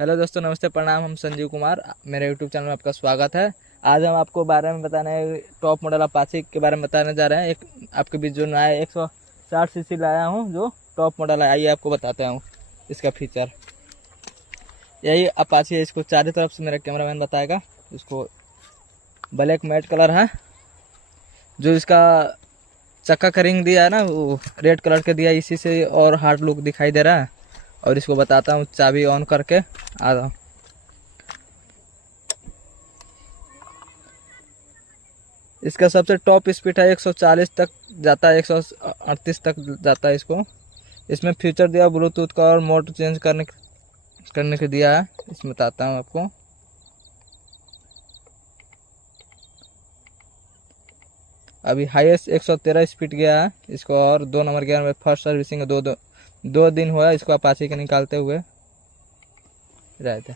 Hello दोस्तों, नमस्ते, प्रणाम। हम संजीव कुमार, मेरे यूट्यूब चैनल में आपका स्वागत है। आज हम आपको बारे में बताने टॉप मॉडल अपाची के बारे में बताने जा रहे हैं। एक आपके बीच जो नया 160 सीसी लाया हूं, जो टॉप मॉडल है। आइए आपको बताता हूं इसका फीचर। यही अपाची है, इसको चारों तरफ से मेरा कैमरामैन बताएगा। इसको ब्लैक मैट कलर है। जो इसका चक्का का रिंग दिया है ना, वो रेड कलर के दिया है, इसी से और हार्ड लुक दिखाई दे रहा है। और इसको बताता हूँ, चाबी ऑन करके आ रहा हूँ। इसका सबसे टॉप स्पीड है 140 तक जाता है, 138 तक जाता है। इसमें फीचर दिया ब्लूटूथ का और मोड चेंज करने के दिया है। इसमें बताता हूँ आपको। अभी हाईएस्ट 113 स्पीड गया है इसको, और 2 नंबर गियर में फर्स्ट सर्विसिंग है। दो दिन हुआ इसको अपाची के निकालते हुए रहते।